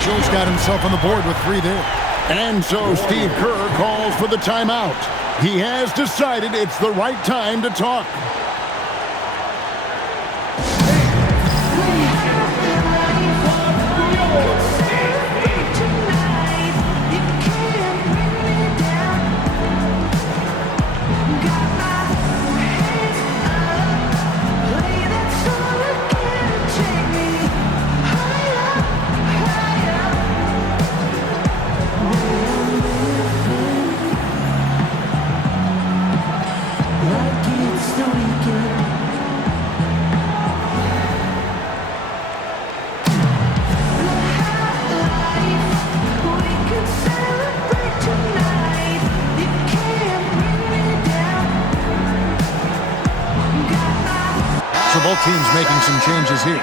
Joe's got himself on the board with 3 there. And so Steve Kerr calls for the timeout. He has decided it's the right time to talk. So both teams making some changes here.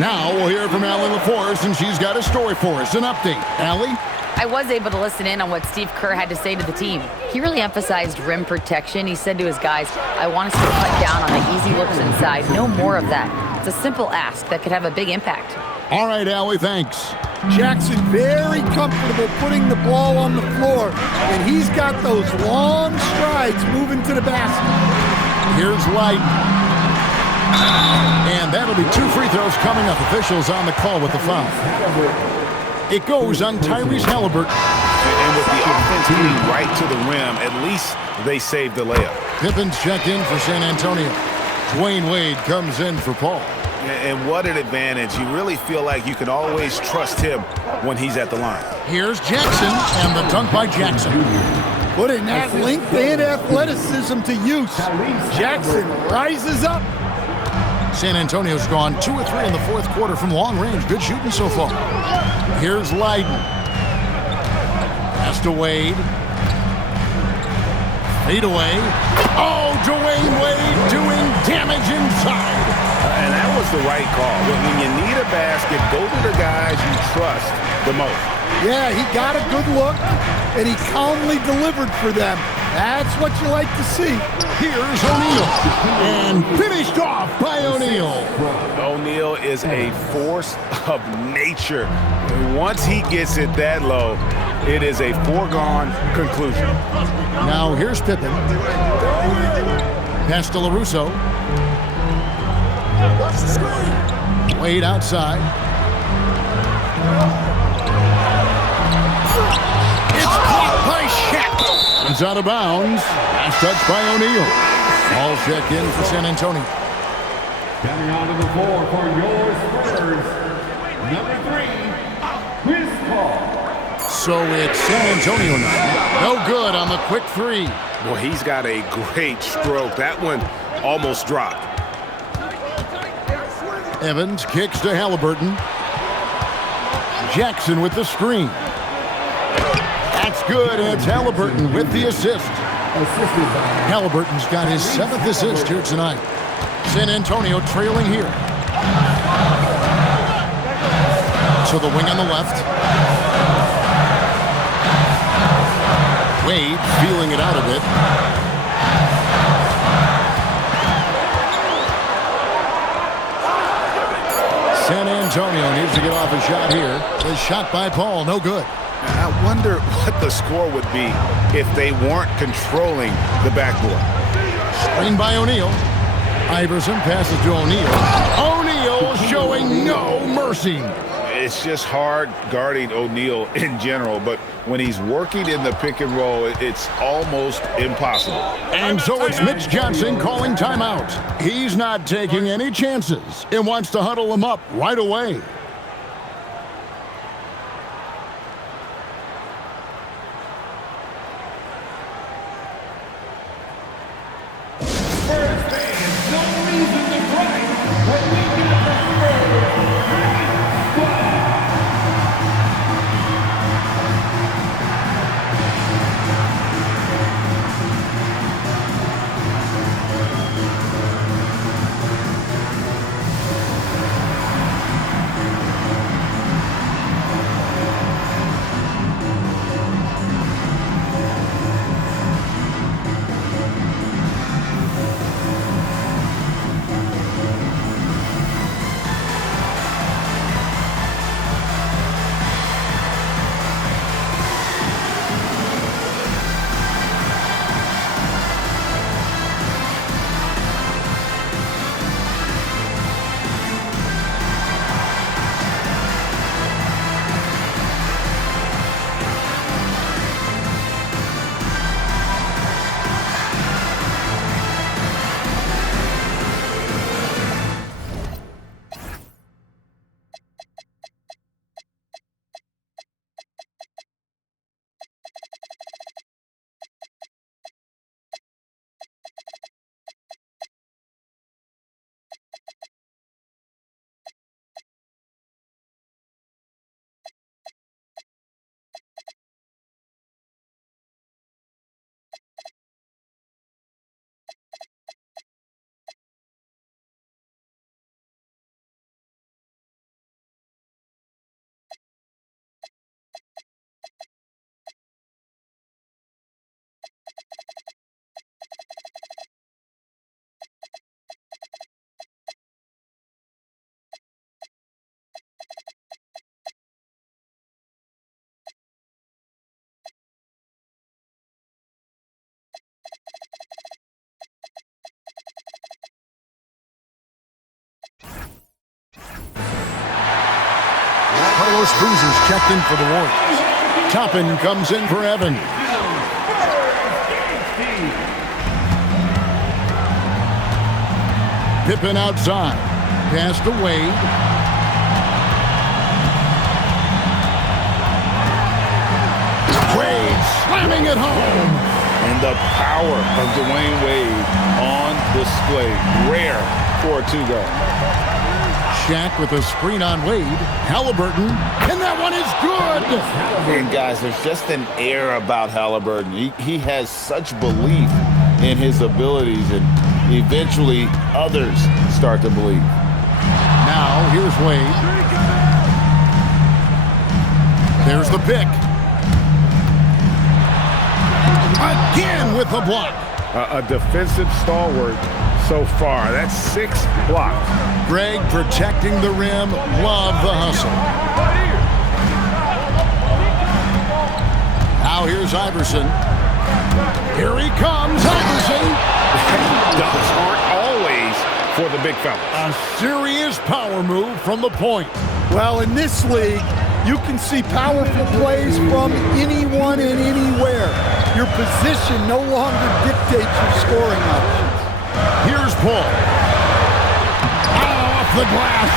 Now we'll hear from Allie LaForce, and she's got a story for us. An update. Allie? I was able to listen in on what Steve Kerr had to say to the team. He really emphasized rim protection. He said to his guys, I want us to cut down on the easy looks inside. No more of that. It's a simple ask that could have a big impact. All right, Allie, thanks. Jackson very comfortable putting the ball on the floor, and he's got those long strides moving to the basket. Here's Light. And that'll be 2 free throws coming up. Officials on the call with the foul. It goes on Tyrese Halliburton. And with the offense getting right to the rim, at least they saved the layup. Pippin's checked in for San Antonio. Dwayne Wade comes in for Paul. And what an advantage. You really feel like you can always trust him when he's at the line. Here's Jackson, and the dunk by Jackson. Putting that length and athleticism to use. Jackson rises up. San Antonio's gone 2 or 3 in the 4th quarter from long range. Good shooting so far. Here's Leiden. Pass to Wade. Fade away. Oh, Dwayne Wade doing damage inside. And that was the right call. When you need a basket, go to the guys you trust the most. Yeah, he got a good look, and he calmly delivered for them. That's what you like to see. Here's O'Neal. And finished off by O'Neal. O'Neal is a force of nature. Once he gets it that low, it is a foregone conclusion. Now here's Pippen. Pass to LaRusso. Wade outside. It's caught by Shaq. It's out of bounds. Last touch by O'Neal. Ball check in for San Antonio. Coming onto the floor for your Spurs, number 3, Chris Paul. So it's San Antonio now. No good on the quick 3. Well, he's got a great stroke. That one almost dropped. Evans kicks to Halliburton. Jackson with the screen. That's good. It's Halliburton with the assist. Halliburton's got his 7th assist here tonight. San Antonio trailing here. So the wing on the left. Wade feeling it out a bit. San Antonio needs to get off a shot here. The shot by Paul, no good. I wonder what the score would be if they weren't controlling the backboard. Screen by O'Neal. Iverson passes to O'Neal. O'Neal showing no mercy. It's just hard guarding O'Neal in general, but when he's working in the pick and roll, it's almost impossible. And so it's Mitch Johnson calling timeout. He's not taking any chances and wants to huddle him up right away. Chris Boozer's checked in for the Warriors. Toppin comes in for Evan. Pippen outside. Pass to Wade. Wade slamming it home. And the power of Dwayne Wade on display. Rare for a two-guard. Shaq with a screen on Wade. Halliburton. And that one is good. And guys, there's just an air about Halliburton. He has such belief in his abilities, and eventually others start to believe. Now, here's Wade. There's the pick. Again with the block. A defensive stalwart so far. That's 6 blocks. Greg protecting the rim. Love the hustle. Now here's Iverson. Here he comes, Iverson. Dunks aren't always for the big fella. A serious power move from the point. Well, in this league, you can see powerful plays from anyone and anywhere. Your position no longer dictates your scoring options. Here's Paul. Off the glass.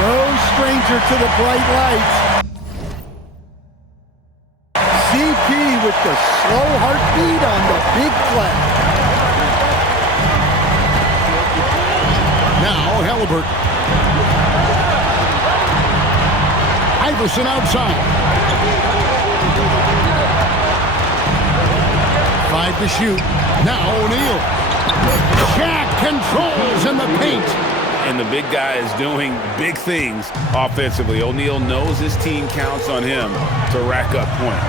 No stranger to the bright lights. CP with the slow heartbeat on the big play. Now Halliburton. Iverson outside. 5 to shoot. Now O'Neal. Shaq controls in the paint. And the big guy is doing big things offensively. O'Neal knows his team counts on him to rack up points.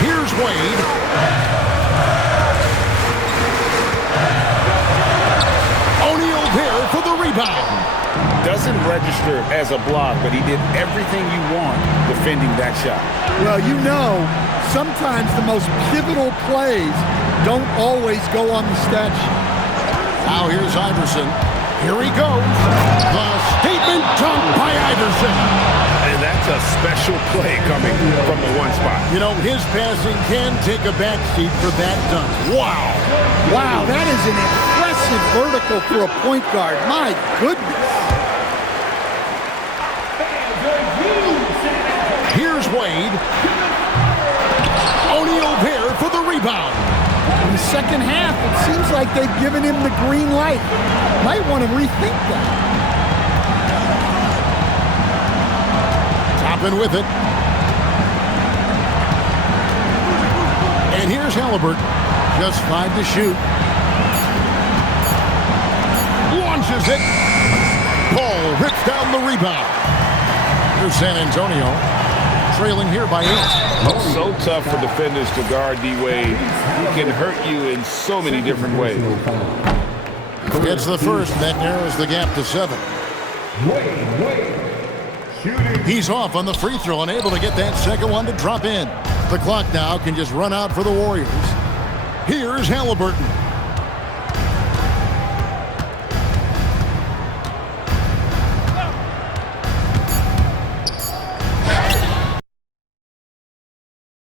Here's Wade. O'Neal there for the rebound. Doesn't register as a block, but he did everything you want defending that shot. Well, you know, sometimes the most pivotal plays don't always go on the stat sheet. Now here's Iverson. Here he goes. The statement dunk by Iverson. And that's a special play coming from the one spot. You know, his passing can take a backseat for that dunk. Wow. Wow, that is an impressive vertical for a point guard. My goodness. Here's Wade. O'Neal there for the rebound. In the second half, it seems like they've given him the green light. Might want to rethink that. Toppin with it. And here's Halliburton. Just 5 to shoot. Launches it. Paul rips down the rebound. Here's San Antonio. Trailing here by 8. It's so tough for defenders to guard D-Wade. He can hurt you in so many different ways. Gets the first, that narrows the gap to 7. He's off on the free throw and able to get that second one to drop in. The clock now can just run out for the Warriors. Here's Halliburton.